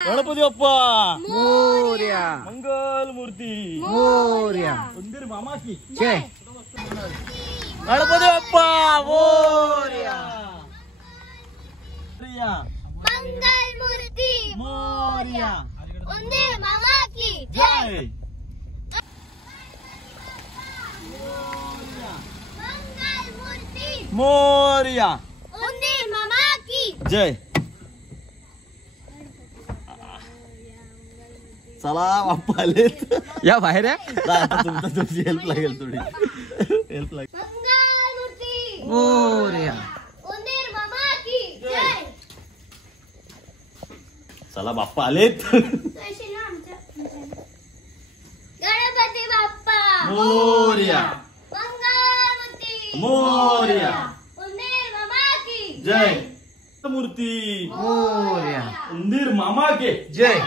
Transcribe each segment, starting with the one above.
गणपती बाप्पा मोरया, मंगल मूर्ती मोरया, मंदिर मामा की जय. गणपती बाप्पा मोरया. मंगल मूर्ती मोरया. उंदीर मामा की जय. जय. मंगल मूर्ती मोरया. उंदीर मामा की जय. चला बाप्पा आलेत. या बाहेर आहे. तुमची हेल्प लागेल थोडी हेल्प लागेल. मंगल मूर्ती मोरया. उंदीर मामा की जय. चला बाप्पा आलेत. गणपती बाप्पा मोरया. मंगल मूर्ती मोरया. उंदीर मामा की जय. मूर्ती मोरया. उंदीर मामा के जय.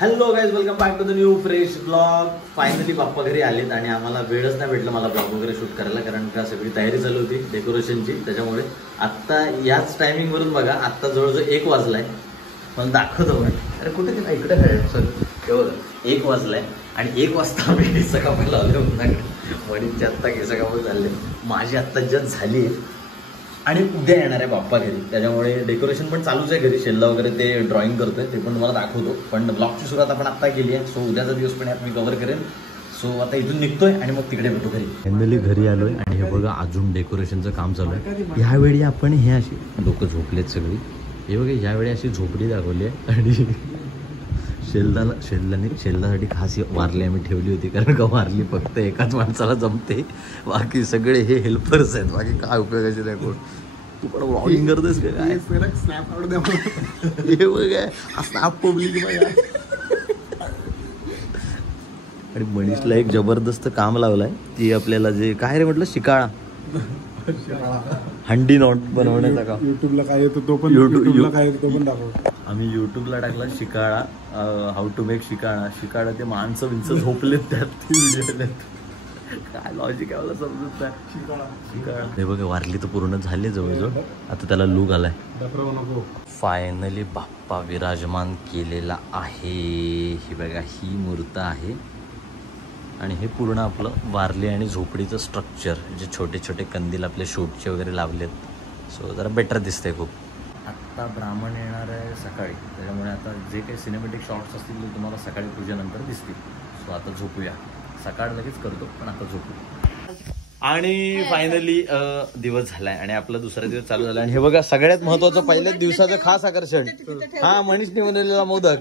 Hello guys, welcome back to the new fresh blog. Finally Bappa घरी आलेत आणि आम्हाला वेळच नाही भेटला मला ब्लॉग वगैरे शूट करायला, कारण का सगळी तयारी चालू होती डेकोरेशनची. त्याच्यामुळे आत्ता याच टायमिंगवरून बघा, आत्ता जवळजवळ 1 वाजलाय. मला दाखवतो पण, अरे कुठे गेला, इकडे एवढं 1 वाजलाय आणि 1 वाजता आम्ही केस कापायला आलो उन्हाकडे. वडीलचे आत्ता केस कापत झाले, माझी आत्ता जस्ट झाली आणि उद्या येणार आहे बाप्पा घरी. त्याच्यामुळे डेकोरेशन पण चालूच आहे घरी. शेल्ला वगैरे ते ड्रॉइंग करतोय, ते पण तुम्हाला दाखवतो. पण ब्लॉगची सुरुवात आपण आत्ता केली आहे. सो उद्याचा दिवस पण यात मी कव्हर करेन. सो आता इथून निघतोय आणि मग तिकडे भेटू घरी. फायनली घरी आलोय आणि हे बघा अजून डेकोरेशनचं काम चालू आहे. ह्यावेळी आपण हे अशी लोक झोपलेत सगळी. हे बघा ह्यावेळी अशी झोपडी दाखवली आहे आणि शेल्लासाठी खास वारली आम्ही ठेवली होती, कारण का वारली फक्त एकाच माणसाला जमते, बाकी सगळे हे हेल्पर्स आहेत. बाकी काय उपयोगाचे नाही कोण. तू पण व्लॉगिंग करतोस का काय? स्नॅप काढू द्या हे बघा स्नॅप पब्लिक बघा. आणि मनीषला एक जबरदस्त काम लावलाय, ती आपल्याला जे काय रे म्हटलं शिकाळा हंडी नॉट बनवण्याचा काम. युट्यूबला काय येतो तो पण युट्यूबला काय येतो तो पण दाखव. आम्ही युट्यूबला टाकला शिकाळा, हाऊ टू मेक शिकाळा. ते माणसं विंच झोपलेत त्यात व्हिडिओ. काय लॉजिक आहे मला समजत नाही. शिकाळा हे बघा वारली तर पूर्ण झाली जवळजवळ. आता त्याला लूक आलाय. फायनली बाप्पा विराजमान केलेला आहे. ही बघा ही मूर्त आहे आणि हे पूर्ण आपलं वारली आणि झोपडीचं स्ट्रक्चर, जे छोटे छोटे कंदील आपले शूटचे वगैरे लावलेत. सो जरा बेटर दिसतंय खूप. आत्ता ब्राह्मण येणार आहे सकाळी, त्याच्यामुळे आता जे काही सिनेमॅटिक शॉट्स असतील ते तुम्हाला सकाळी पूजेनंतर दिसतील. सो आता झोपूया. सकाळ लगेच करतो पण आता झोपू. आणि फायनली दिवस झालाय आणि आपला दुसरा दिवस चालू झाला. आणि हे बघा सगळ्यात महत्वाचं पहिल्याच दिवसाचं खास आकर्षण, हा मनीषने बनवलेला मोदक.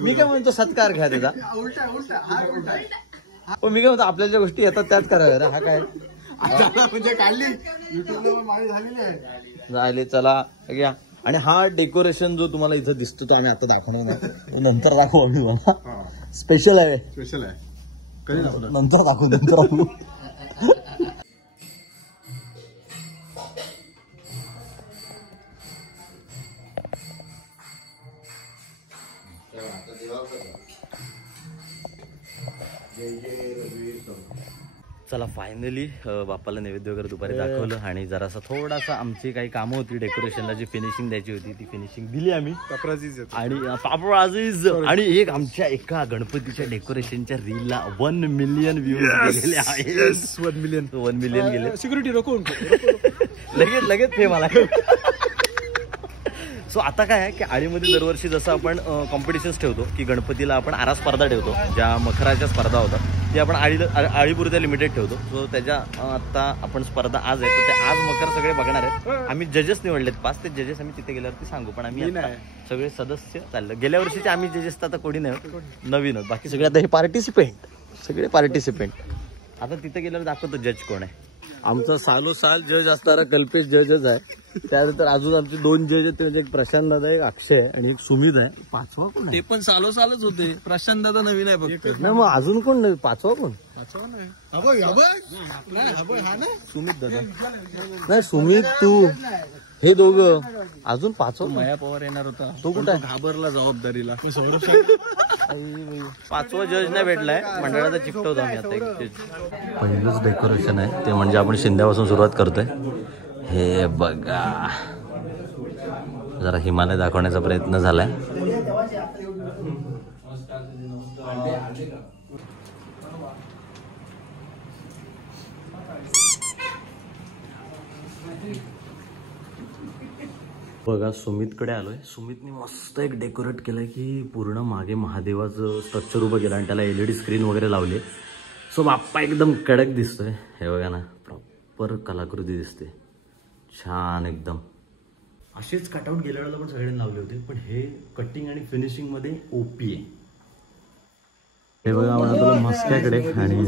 मी काय म्हणतो सत्कार घ्या त्याचा. पण मी काय म्हणतो आपल्या ज्या गोष्टी येतात त्याच कराव्या. हा काय म्हणजे काढली झाले. चला घ्या. आणि हा डेकोरेशन जो तुम्हाला इथं दिसतो तो आम्ही आता दाखवणार नाही, नंतर दाखवू आम्ही. तुम्हाला स्पेशल आहे, स्पेशल आहे. कधी नंतर दाखवू. चला फायनली बाप्पाला नैवेद्य वगैरे दुपारी दाखवलं आणि जरासा थोडासा आमची काही कामं होती डेकोरेशनला, जी फिनिशिंग द्यायची होती ती फिनिशिंग दिली आम्ही. आणि पापराजीज आणि एक आमच्या एका गणपतीच्या डेकोरेशनच्या रीलला 1 मिलियन व्ह्यूज गेलेले आहेत. 1 मिलियन गेले. सिक्युरिटी रोखून लगेच फेम आला. सो आता काय आहे की आळीमध्ये दरवर्षी जसं आपण कॉम्पिटिशन्स ठेवतो की गणपतीला आपण आरा स्पर्धा ठेवतो, ज्या मखराच्या स्पर्धा होतात ती आपण आळीपुरत्या लिमिटेड ठेवतो. सो त्याच्या आता आपण स्पर्धा आज आहे, तर ते आज मकर सगळे बघणार आहेत. आम्ही जजेस निवडलेत 5. ते जजेस आम्ही तिथे गेल्यावरती सांगू. पण आम्ही सगळे सदस्य चाललं. गेल्या वर्षीचे आम्ही जजेस तर आता कोणी नाही, नवीन होत. बाकी सगळे आता हे सगळे पार्टिसिपेंट. आता तिथे गेल्यावर दाखवतो जज कोण आहे. आमचा सालोसाल जज असणारा कल्पेश जजच आहे. त्यानंतर अजून आमचे 2 जज आहेत, म्हणजे एक प्रशांत दादा, एक अक्षय आहे आणि एक सुमित आहे. 5वा कोण? ते पण सालोसालच होते. प्रशांत दादा नवीन आहे फक्त. नाही मग अजून कोण नाही. 5वा कोण? सुमित दादा नाही, सुमित तू, हे दोघं. अजून 5वा माया पवार येणार होता, तो कुठे आहे? घाबरला जबाबदारीला. 5वा जज नाही भेटलाय. मंडळाचा चिकटवतो आम्ही आता. पहिलंच डेकोरेशन आहे ते म्हणजे आपण शिंद्यापासून सुरुवात करतोय. हे बघा जरा हिमालय दाखवण्याचा प्रयत्न झालाय. बघा सुमितकडे आलोय. सुमितने मस्त एक डेकोरेट केलंय की पूर्ण मागे महादेवाचं स्ट्रक्चर उभं केलं आणि त्याला LED स्क्रीन वगैरे लावले. सो बाप्पा एकदम कडक दिसतोय. हे बघा ना, प्रॉपर कलाकृती दिसते, छान एकदम. असेच कटआउट गेल्या वेळेला पण सगळ्यांनी लावले होते, पण हे कटिंग आणि फिनिशिंग मध्ये ओपी आहे. हे बघा मला मस्क्याकडे आणि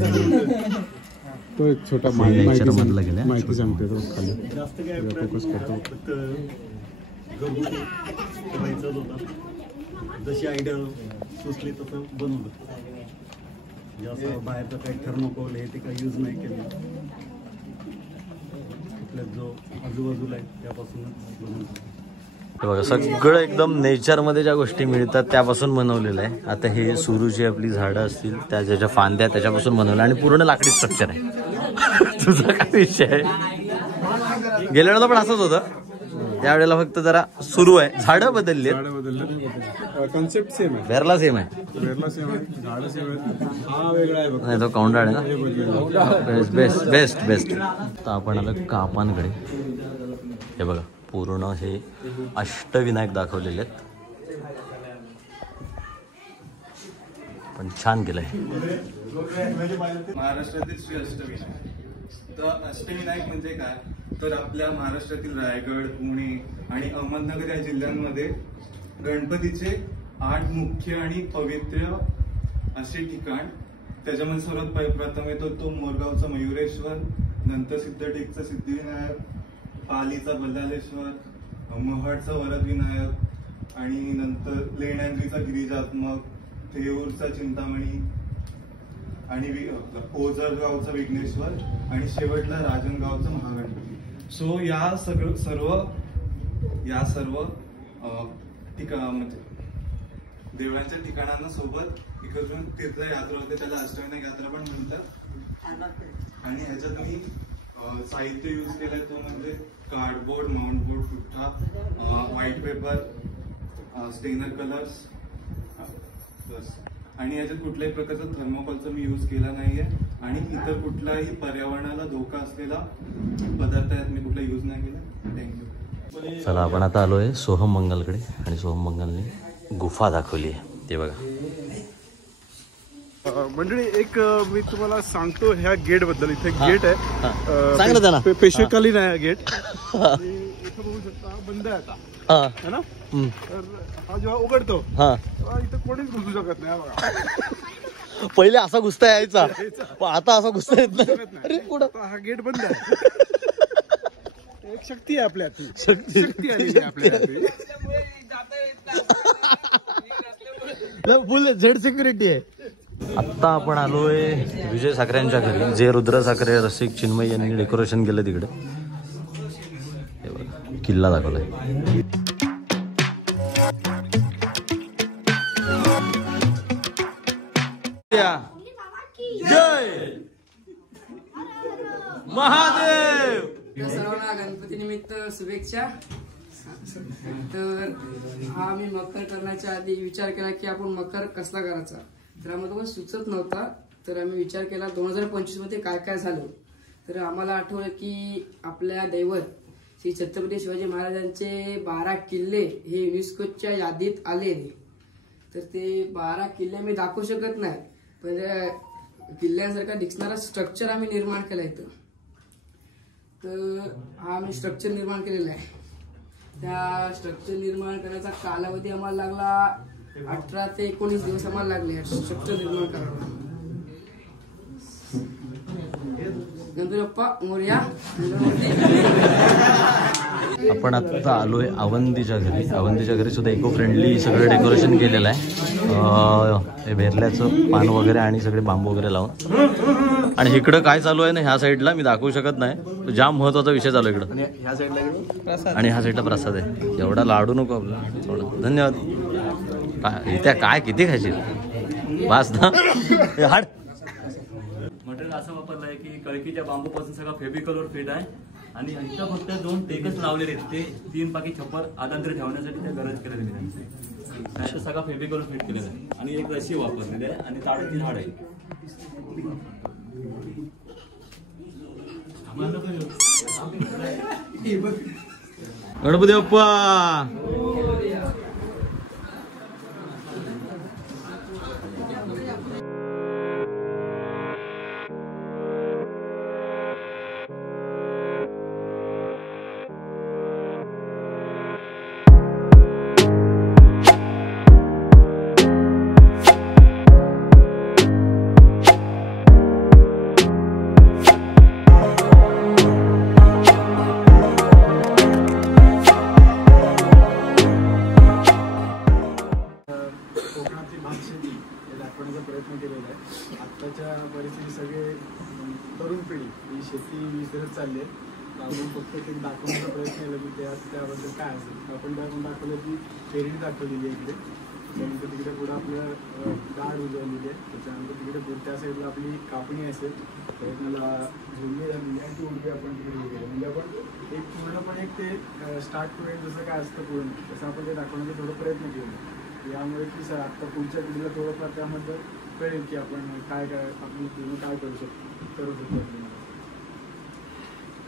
तो एक छोटा नेचर मधला गेला. माहिती सांगते तो खाली जास्त काय फोकस करतो. ठेवायचाच होता, जशी आयडिया सुचली तसं बनवलं. जास्त बाहेरचं काही थर्मोकोल हे ते काही यूज नाही केलं. आपल्या जो आजूबाजूला आहे त्यापासूनच बनवलं. बघा सगळं एकदम नेचरमध्ये ज्या गोष्टी मिळतात त्यापासून बनवलेलं आहे. आता हे सुरूची आपली झाडं असतील त्या ज्याच्या फांद्या त्याच्यापासून बनवलं आणि पूर्ण लाकडी स्ट्रक्चर आहे. तुझा काय विषय आहे? गेल्या वेळेला पण असंच होतं, त्यावेळेला फक्त जरा सुरू आहे. झाडं बदलली, कॉन्सेप्ट सेम आहे, वेरला सेम आहे, वेरला सेम आहे, झाडं सेम आहे. हा वेगळा आहे बघ. नाही तो कौंडाळ आहे ना. Best best best. तर आपण आलं कापांकडे. हे बघा पूर्ण हे अष्टविनायक दाखवलेले आहेत, पण छान केलंय. महाराष्ट्रातील श्री अष्टविनायक. तर अष्टविनायक म्हणजे काय, तर आपल्या महाराष्ट्रातील रायगड, पुणे आणि अहमदनगर या जिल्ह्यांमध्ये गणपतीचे 8 मुख्य आणि पवित्र असे ठिकाण. त्याच्यामध्ये सर्वात प्रथम येतो तो मोरगावचा मयुरेश्वर, नंतर सिद्धटेकचा सिद्धिविनायक, पालीचा बल्लालेश्वर, महाडचा वरदविनायक आणि नंतर लेण्याद्रीचा गिरिजात्मक, थेऊरचा चिंतामणी आणि ओझरगावचा विघ्नेश्वर आणि शेवटला राजनगावचा महागणपती. सो या सर्व म्हणजे देवळांच्या ठिकाणांना सोबत एकत्र तीर्थयात्रा होते, त्याला अष्टविनायक यात्रा पण म्हणतात. आणि ह्याच्यात मी साहित्य यूज केलंय तो म्हणजे कार्डबोर्ड, माउंटबोर्ड, पुठ्ठा, व्हाईट पेपर, स्टेनर कलर्स आणि याच्यात कुठल्याही प्रकारचा थर्मोकॉलचा मी यूज केला नाहीये आणि इतर कुठलाही पर्यावरणाला धोका असलेला पदार्थ यात मी कुठला यूज नाही केला. थँक्यू. चला आपण आता आलोय सोहम मंगलकडे आणि सोहम मंगलने गुफा दाखवली आहे. ते बघा मंडळी, एक मी तुम्हाला सांगतो ह्या गेट बद्दल. इथे गेट आहे, सांग ना त्यांना. पेशवेकालीन आहे गेट. इथं बघू शकता बंद आहे आता, है ना. तर हा जेव्हा उघडतो तेव्हा इथं कोणीच घुसू शकत नाही. बघा पहिले असा घुसता यायचा, आता असा घुसता येत नाही. हा गेट बंद आहे. एक शक्ती आहे आपल्या हाती, शक्ती आली आपल्या हाती. फुल झेड सिक्युरिटी आहे. आत्ता आपण आलोय विजय साखरेंच्या घरी, जे रुद्र साखरे रसिक चिन्मय यांनी डेकोरेशन केलं तिकडे. हे बघा किल्ला दाखवलाय. जय महादेव. सर्वांना गणपती निमित्त शुभेच्छा. तर हा मी मकर करण्याच्या आधी विचार केला की आपण मकर कसला करायचा, तर आम्हाला काही सुचत नव्हता. तर आम्ही विचार केला 2025 मध्ये काय काय झालं. तर आम्हाला आठवलं की आपल्या दैवत श्री छत्रपती शिवाजी महाराजांचे 12 किल्ले हे युनेस्कोच्या यादीत आलेले. तर ते 12 किल्ले मी दाखवू शकत नाही, पण किल्ल्यांसारखा दिसणारा स्ट्रक्चर आम्ही निर्माण केला इथं. तर हा आम्ही स्ट्रक्चर निर्माण केलेला आहे. त्या स्ट्रक्चर निर्माण करण्याचा कालावधी आम्हाला लागला 18 ते 19 दिवस आम्हाला लागले स्ट्रक्चर निर्माण करायला. गणपती बाप्पा मोरया. आपण आता आलोय अवंतीच्या घरी. अवंतीच्या घरी सुद्धा इको फ्रेंडली सगळं डेकोरेशन केलेलं आहे. भेरल्याचं पान वगैरे आणि सगळे बांबू वगैरे लावून. आणि इकडं काय चालू आहे ना, ह्या साईडला मी दाखवू शकत नाही, जाम महत्वाचा विषय चालू आहे इकडं. आणि ह्या साईडला प्रसाद आहे. एवढा लाडू नको आपला थोडं. धन्यवाद. इथे काय किती खायची बास ना. हाड मटेरियल असं वापरलं आहे की कळकीच्या बांबूपासून सगळा फेबिकलवर फिट आहे आणि इथं फक्त 2 टेकच लावलेले आहेत. ते 3 पाकी छप्पर आदांतर ठेवण्यासाठी त्या गरज केलेली. असं सगळं फेविकॉल फिट केलेलं आहे आणि एक रशी वापरलेली आहे आणि ताडती झाड आहे. गणपती बाप्पा. कोकणातली भातशेती हे दाखवण्याचा प्रयत्न केलेला आहे. आत्ताच्या परिस्थितीत सगळे तरुण पिढी ही शेती विसरत चालली आहे. आपण फक्त ते दाखवण्याचा प्रयत्न केला की त्याबद्दल काय असेल. आपण त्यातून दाखवलं की पेरणी दाखवलेली आहे इकडे, त्यानंतर तिकडे पुढं आपलं डाळ उजवलेली आहे, त्याच्यानंतर तिकडे त्या साईडला आपली कापणी असेल, त्याला झोडणी झालेली आहे ती उडकी आपण तिकडे गेली. म्हणजे आपण एक पूर्णपणे एक ते स्टार्ट टू एंड जसं काय असतं पूर्ण तसं आपण ते दाखवण्याचा थोडा प्रयत्न केला. यामुळे की सर आता पुढच्या पिढीला थोडंफार त्यामध्ये कळेल की आपण काय आपली पूर्ण काय करू शकतो.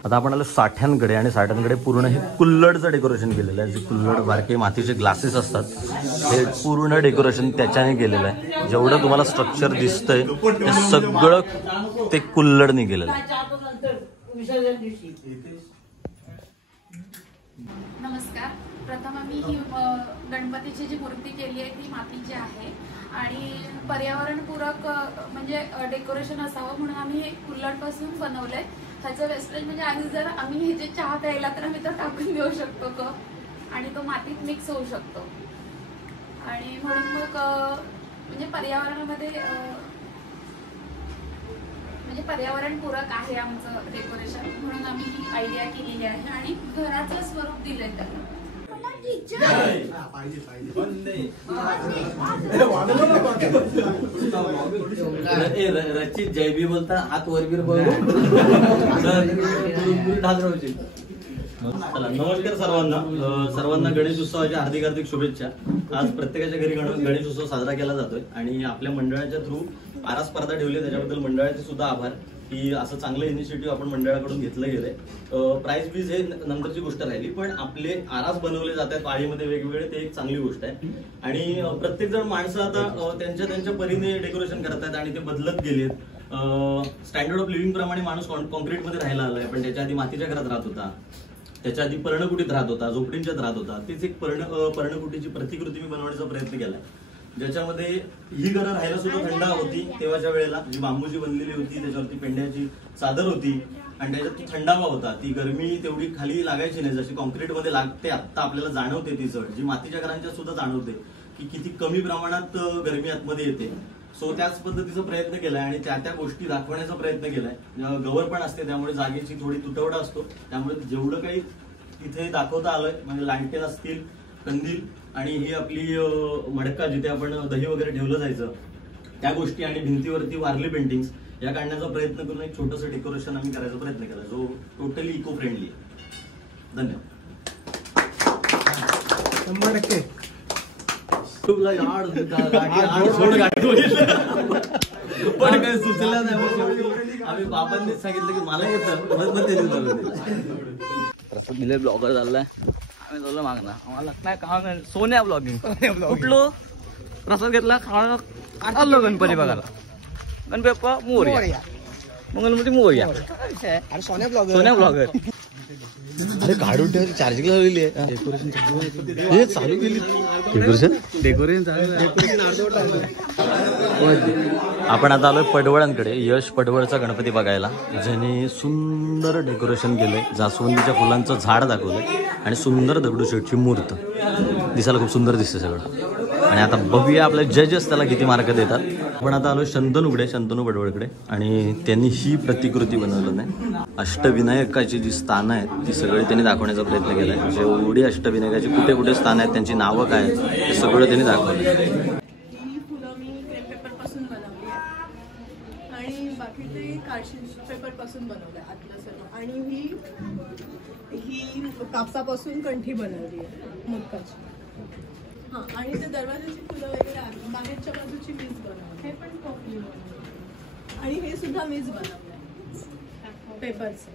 आता आपण आलो साठ्यांकडे आणि साठ्यांकडे पूर्ण हे कुल्लडचं डेकोरेशन केलेलं आहे. जे कुल्लड बारके मातीचे ग्लासेस असतात हे पूर्ण डेकोरेशन त्याच्याने केलेलं आहे. जेवढं तुम्हाला स्ट्रक्चर दिसतंय ते सगळं ते कुल्लडने केलेलं आहे. नमस्कार. प्रथम आम्ही ही गणपतीची जी मूर्ती केली आहे ती मातीची आहे आणि पर्यावरणपूरक म्हणजे डेकोरेशन असावं म्हणून आम्ही हे कुल्लडपासून बनवलंय. ह्याचं वेस्टेज म्हणजे आणि जर आम्ही हे जे चहा प्यायला तर आम्ही तो टाकून देऊ शकतो कप आणि तो मातीत मिक्स होऊ शकतो आणि म्हणून मग म्हणजे पर्यावरणामध्ये म्हणजे पर्यावरणपूरक आहे आमचं डेकोरेशन म्हणून आम्ही ही आयडिया केलेली आहे आणि घराचं स्वरूप दिलंय त्याला. रचित जयबी बोलता हात वरबीर नमस्कार सर्वांना गणेश उत्सवाच्या हार्दिक हार्दिक शुभेच्छा. आज प्रत्येकाच्या घरी गणेश उत्सव साजरा केला जातोय आणि आपल्या मंडळाच्या थ्रू आरा स्पर्धा ठेवली, त्याच्याबद्दल मंडळाचे सुद्धा आभार की असं चांगलं इनिशिएटिव्ह आपण मंडळाकडून घेतलं गेलंय. प्राइज बीज हे नंतरची गोष्ट राहिली, पण आपले आरास बनवले जातात पाळीमध्ये वेगवेगळे, ते एक चांगली गोष्ट आहे. आणि प्रत्येक जण माणसं आता त्यांच्या परीने डेकोरेशन करतात आणि ते बदलत गेलेत. स्टँडर्ड ऑफ लिव्हिंग प्रमाणे माणूस कॉन्क्रीटमध्ये राहायला आलाय, पण त्याच्या आधी मातीच्या घरात राहत होता, त्याच्या आधी पर्णकुटीत राहत होता, झोपडींच्यात राहत होता. तेच एक पर्णकुटीची प्रतिकृती मी बनवण्याचा प्रयत्न केलाय, ज्याच्यामध्ये ही घरं राहायला सुद्धा थंड होती तेव्हाच्या वेळेला. जी बांबूची बनलेली होती, त्याच्यावरती पेंड्याची चादर होती आणि त्याच्यात ती थंडावा होता. ती गरमी तेवढी खाली लागायची नाही जशी कॉन्क्रीटमध्ये लागते. आत्ता आपल्याला जाणवते ती चढ, जी मातीच्या घरांच्या सुद्धा जाणवते की किती कमी प्रमाणात गरमी आतमध्ये येते. सो त्याच पद्धतीचा प्रयत्न केलाय आणि त्या गोष्टी दाखवण्याचा प्रयत्न केलाय. गवर पण असते त्यामुळे जागेची थोडी तुटवडा असतो, त्यामुळे जेवढं काही तिथे दाखवता आलंय म्हणजे लँटेन असतील, कंदील आणि ही आपली मडका जिथे आपण दही वगैरे ठेवलं जायचं त्या गोष्टी आणि भिंतीवरती वारली पेंटिंग्स या काढण्याचा प्रयत्न करून एक छोटंसं डेकोरेशन आम्ही करायचा प्रयत्न केला जो टोटली इको फ्रेंडली आहे. धन्यवाद. पण काही सुचलं नाही, आम्ही बाबांनीच सांगितलं की मला येतं प्रसाद दिले. ब्लॉगर झालाय आम्ही झालं मागणं आम्हाला काय काम नाही. सोन्या ब्लॉगिंग कुठलो प्रसाद घेतला खाणं आलो गणपती बघायला. गणपती बाप्पा मोरया, मंगलमूर्ती मोरया. सोन्या ब्लॉगर अरे काढून ठेवायची चार्जिंग लावलेली आहे. डेकोरेशन चालू केली. डेकोरेशन आपण आता आलोय पडवळांकडे. यश पडवळचा गणपती बघायला, ज्याने सुंदर डेकोरेशन केलंय. जास्वंदीच्या फुलांचं झाड दाखवलंय आणि सुंदर दगडूशेठची मूर्त दिसायला खूप सुंदर दिसते सगळं. आणि आता बघूया आपले जजेस त्याला किती मार्क देतात. आपण आता आलो शंतनू पडवळकडे आणि त्यांनी ही प्रतिकृती बनवलं नाही. अष्टविनायकाची जी स्थानं आहेत ती सगळी त्यांनी दाखवण्याचा प्रयत्न केलाय. जेवढी अष्टविनायकाची कुठे कुठे स्थान आहेत, त्यांची नावं काय आहेत, हे सगळं त्यांनी दाखवलं. ही फुलं मी क्रेप पेपरपासून बनवली आहे आणि बाकी ते कार्डशीट पेपरपासून बनवलं आहे आतलं सर्व. आणि ही कापसापासून कंठी बनवली आहे मोदकाची. हां आणि ते दरवाजाची फुलं वगैरे आहेत बाहेरच्या बाजूची मीच बनवली. हे पण टोपली बनवली आणि हे सुद्धा मीच बनवलं पेपरचं.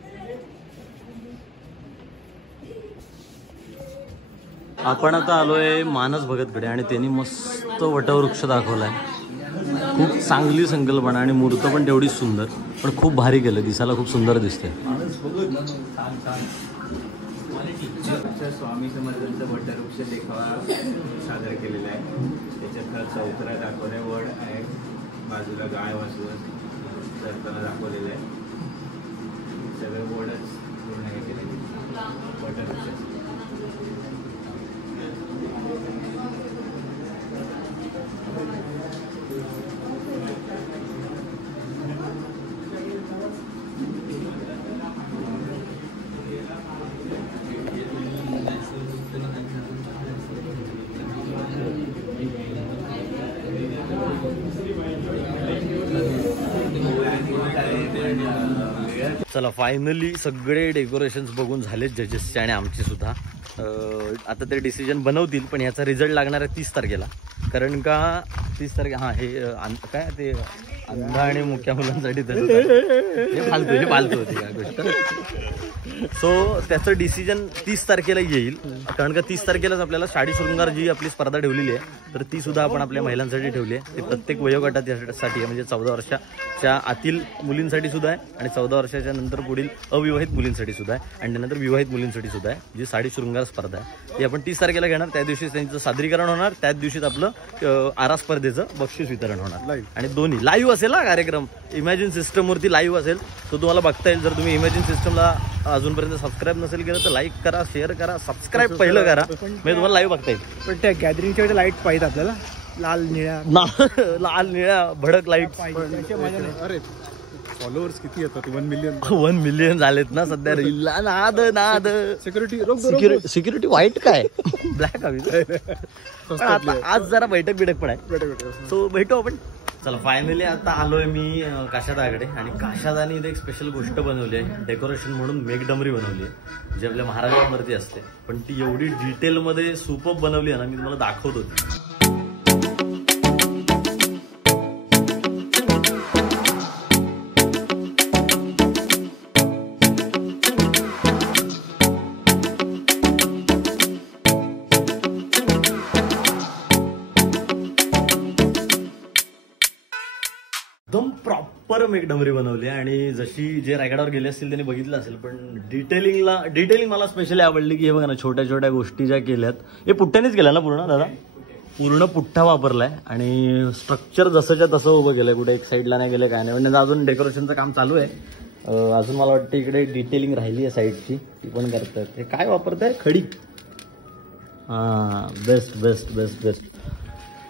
आपण आता आलोय मानस भगतकडे आणि त्यांनी मस्त वटवृक्ष दाखवलाय. खूप चांगली संकल्पना आणि मूर्त पण तेवढीच सुंदर, पण खूप भारी केलं, दिसायला खूप सुंदर दिसते. स्वामी समर्थांचा वटवृक्ष देखावा सादर केलेला आहे. त्याच्यात चौथरा दाखवलाय, वड आहे, बाजूला गाय वासू चरताना दाखवलेलं आहे. सगळं वडच पूर्ण हे केलं वटवृक्ष. चला फायनली सगळे डेकोरेशन्स बघून झालेत जजेसचे आणि आमचे सुद्धा. आता ते डिसिजन बनवतील, पण याचा रिझल्ट लागणार आहे 30 तारखेला. कारण का 30 तारखेला हां हे काय ते अंध आणि मुक्या मुलांसाठी फालतू होती या गोष्ट. सो त्याचं डिसिजन 30 तारखेला येईल. कारण का 30 तारखेलाच आपल्याला साडी शृंगार जी आपली स्पर्धा ठेवलेली आहे, तर ती सुद्धा आपण आपल्या महिलांसाठी ठेवली आहे. ती प्रत्येक वयोगटासाठी आहे, म्हणजे 14 वर्षाच्या आतील मुलींसाठी सुद्धा आहे आणि 14 वर्षाच्या नंतर पुढील अविवाहित मुलींसाठी सुद्धा आहे आणि त्यानंतर विवाहित मुलींसाठी सुद्धा आहे. जी साडी शृंगार स्पर्धा आहे ती आपण 30 तारखेला घेणार. त्या दिवशीच त्यांचं सादरीकरण होणार, त्याच दिवशीच आपलं आरा स्पर्धेचं बक्षीस वितरण होणार आणि दोन्ही लाईव्ह असेल ना कार्यक्रम. इमॅजिन सिस्टमवरती लाईव्ह असेल, तो तुम्हाला बघता येईल. जर तुम्ही इमॅजिन सिस्टमला अजूनपर्यंत सबस्क्राईब नसेल केलं तर लाईक करा, शेअर करा, सबस्क्राईब पहिलं करा, म्हणजे तुम्हाला लाईव्ह बघता येईल. पण त्या गॅदरिंगच्या वेळेला लाईट पाहिजे आपल्याला, लाल निळ्या भडक लाईट. अरे फॉलोअर्स किती येतात? 1 मिलियन झालेत ना सध्या रीलला. नाद सिक्युरिटी व्हाईट काय ब्लॅक हवी. आज जरा बैठक पण आहे, सो भेटू आपण. चला फायनली आता आलोय मी काशादाकडे आणि काशादाने इथे एक स्पेशल गोष्ट बनवली आहे. डेकोरेशन म्हणून मेघडमरी बनवली आहे, जी आपल्या महाराजांवरती असते, पण ती एवढी डिटेलमध्ये सुपर्ब बनवली आहे ना, मी तुम्हाला दाखवतो. एकदम प्रॉपर मेघडमरी बनवली आणि जशी जे रायगडावर गेले असतील त्यांनी बघितलं असेल, पण डिटेलिंग मला स्पेशली आवडली की हे बघा ना, छोट्या छोट्या गोष्टी ज्या केल्यात. हे पुठ्ठ्यानेच केल्या ना पूर्ण दादा? पूर्ण पुठ्ठा वापरलाय आणि स्ट्रक्चर जसंच्या तसं उभं केलंय, कुठे एक साईडला नाही गेलं काय नाही. म्हणजे अजून डेकोरेशनचं काम चालू आहे. अजून मला वाटतं इकडे डिटेलिंग राहिली आहे साईडची, ती पण करतात. हे काय वापरताय? खडी. हां बेस्ट बेस्ट बेस्ट बेस्ट.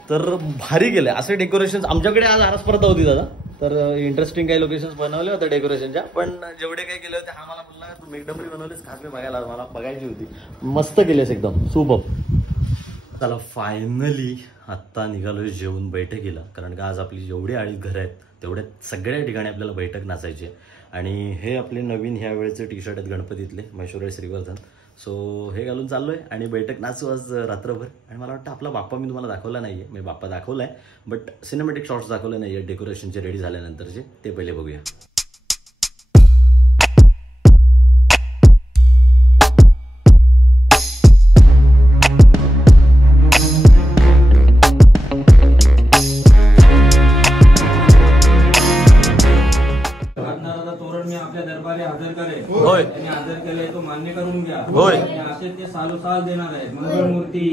तर भारी केलंय असे डेकोरेशन. आमच्याकडे आज आरा स्पर्धा होती दादा, तर इंटरेस्टिंग काही लोकेशन्स बनवले होते डेकोरेशनच्या, पण जेवढे काही केले होते हा मला बोलला तू मेघडमरी बनवलेस खास मी बघायला, मला बघायची होती. मस्त केलेस एकदम सुपर्ब. चला फायनली आत्ता निघालोय जेवून बैठकीला. कारण का आज आपली जेवढी आळीत घरं आहेत तेवढ्या सगळ्या ठिकाणी आपल्याला बैठक नाचायची. आणि हे आपले नवीन ह्या वेळेचे टी शर्ट आहेत गणपतीतले, महेश्वरी श्रीवर्धन. सो हे घालून चाललोय आणि बैठक नाचू आज रात्रभर. आणि मला वाटतं आपला बाप्पा मी तुम्हाला दाखवला नाहीये, मी बाप्पा दाखवलाय बट सिनेमॅटिक शॉट्स दाखवले नाहीये डेकोरेशनचे रेडी झाल्यानंतरचे, ते पहिले बघूया. तोरण मी आपल्या दरबारी हजर करेन. होय. त्यांनी हजर केले तो मान्य करून घ्या. होय. असे ते सालोसाल देणार आहेत. मंगळमूर्ती.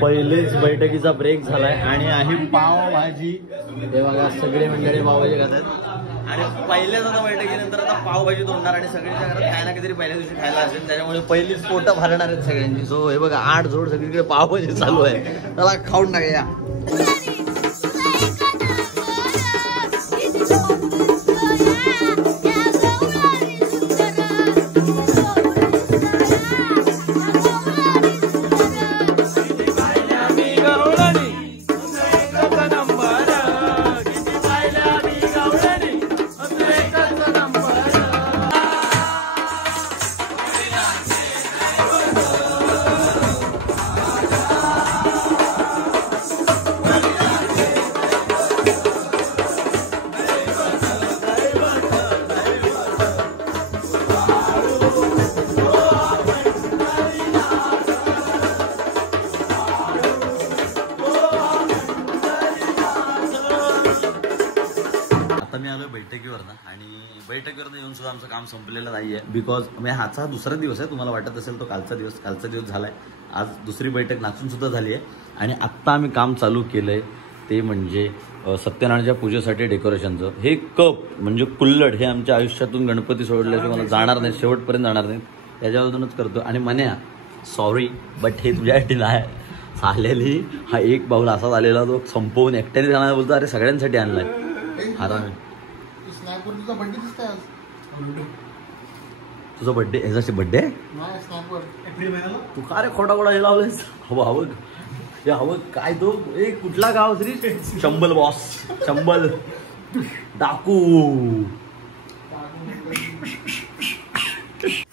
पहिलेच बैठकीचा ब्रेक झालाय आणि आहे पावभाजी. हे बघा सगळे मंडळी पावभाजी खातात आणि पहिल्याच आता बैठकीनंतर आता पावभाजी तोडणार आणि सगळ्यांच्या घरात काय ना काहीतरी पहिल्या दिवशी खायला असेल, त्याच्यामुळे पहिलीच पोटं भरणार आहेत सगळ्यांची. सो हे बघा 8 जोड सगळीकडे पावभाजी चालू आहे. त्याला खाऊन टाकूया. सुद्धा आमचं काम संपलेलं नाहीये बिकॉज म्हणजे हाचा दुसरा दिवस आहे. तुम्हाला वाटत असेल तो कालचा दिवस झालाय. आज दुसरी बैठक नाचून सुद्धा झाली आहे आणि आत्ता आम्ही काम चालू केलंय ते म्हणजे सत्यनारायणच्या पूजेसाठी डेकोरेशनचं. हे कप म्हणजे कुल्लड हे आमच्या आयुष्यातून गणपती सोडल्याशिवाय मला जाणार नाही, शेवटपर्यंत जाणार नाही, त्याच्यावरूनच करतो. आणि मन्या सॉरी बट हे तुझ्यासाठी नाही चालेली. हा एक बाऊल असा झालेला तो संपवून एकट्याने जाणार बोलतो अरे सगळ्यांसाठी आणलाय. आराम तुझा बड्डे ह्याचा बड्डे तू का रे खोटा खोटा हे लावलेस. हवं हे हवं काय तो एक कुठला गाव तरी चंबल बॉस चंबल डाकू.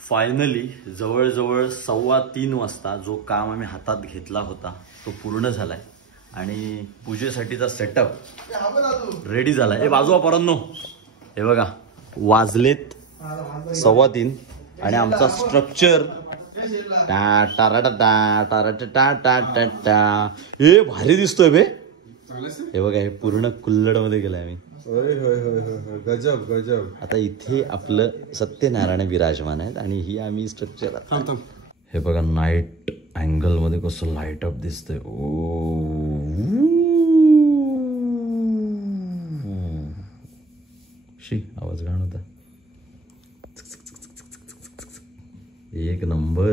फायनली जवळजवळ 2:15 वाजता जो काम आम्ही हातात घेतला होता तो पूर्ण झालाय आणि पूजेसाठीचा सेटअप रेडी झालाय. हे बाजूला परंनो हे बघा वाजलेत 3:15 आणि आमचा स्ट्रक्चर हे भारी दिसतोय बे. हे बघा हे पूर्ण कुल्लड मध्ये गेलाय आम्ही. गजब गजब. आता इथे आपलं सत्यनारायण विराजमान आहेत आणि ही आम्ही स्ट्रक्चर. हे बघा नाईट अँगल मध्ये कसं लाईट अप दिसतंय. आवाज घाण होता. एक नंबर.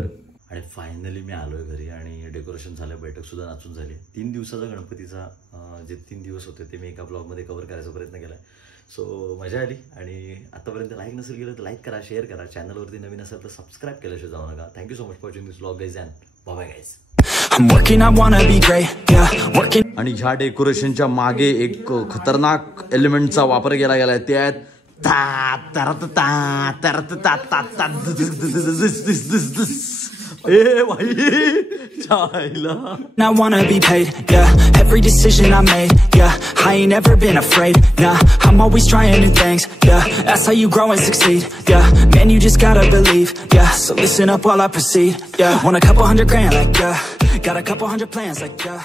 आणि फायनली मी आलोय घरी आणि डेकोरेशन झालं, बैठक सुद्धा नाचून झाली. 3 दिवसाचा गणपतीचा जे 3 दिवस होते ते मी एका ब्लॉगमध्ये कव्हर करायचा प्रयत्न केला. सो मजा आली. आणि आतापर्यंत लाईक नसेल केलं तर लाईक करा, शेअर करा. चॅनलवरती नवीन असेल तर सबस्क्राईब केल्याशिवाय जाऊ नका. Thank you so much for watching this vlog guys and bye bye guys. आणि ह्या डेकोरेशनच्या मागे एक खतरनाक एलिमेंटचा वापर केला गेलाय. ते आहेत I wanna be paid, yeah. Every decision I made, yeah. I ain't never been afraid, nah. I'm always trying new things, yeah. That's how you grow and succeed, yeah. Man, you just gotta believe, yeah. So listen up while I proceed, yeah. Want a couple $100 grand, like, yeah. Got a couple 100 plans, like, yeah.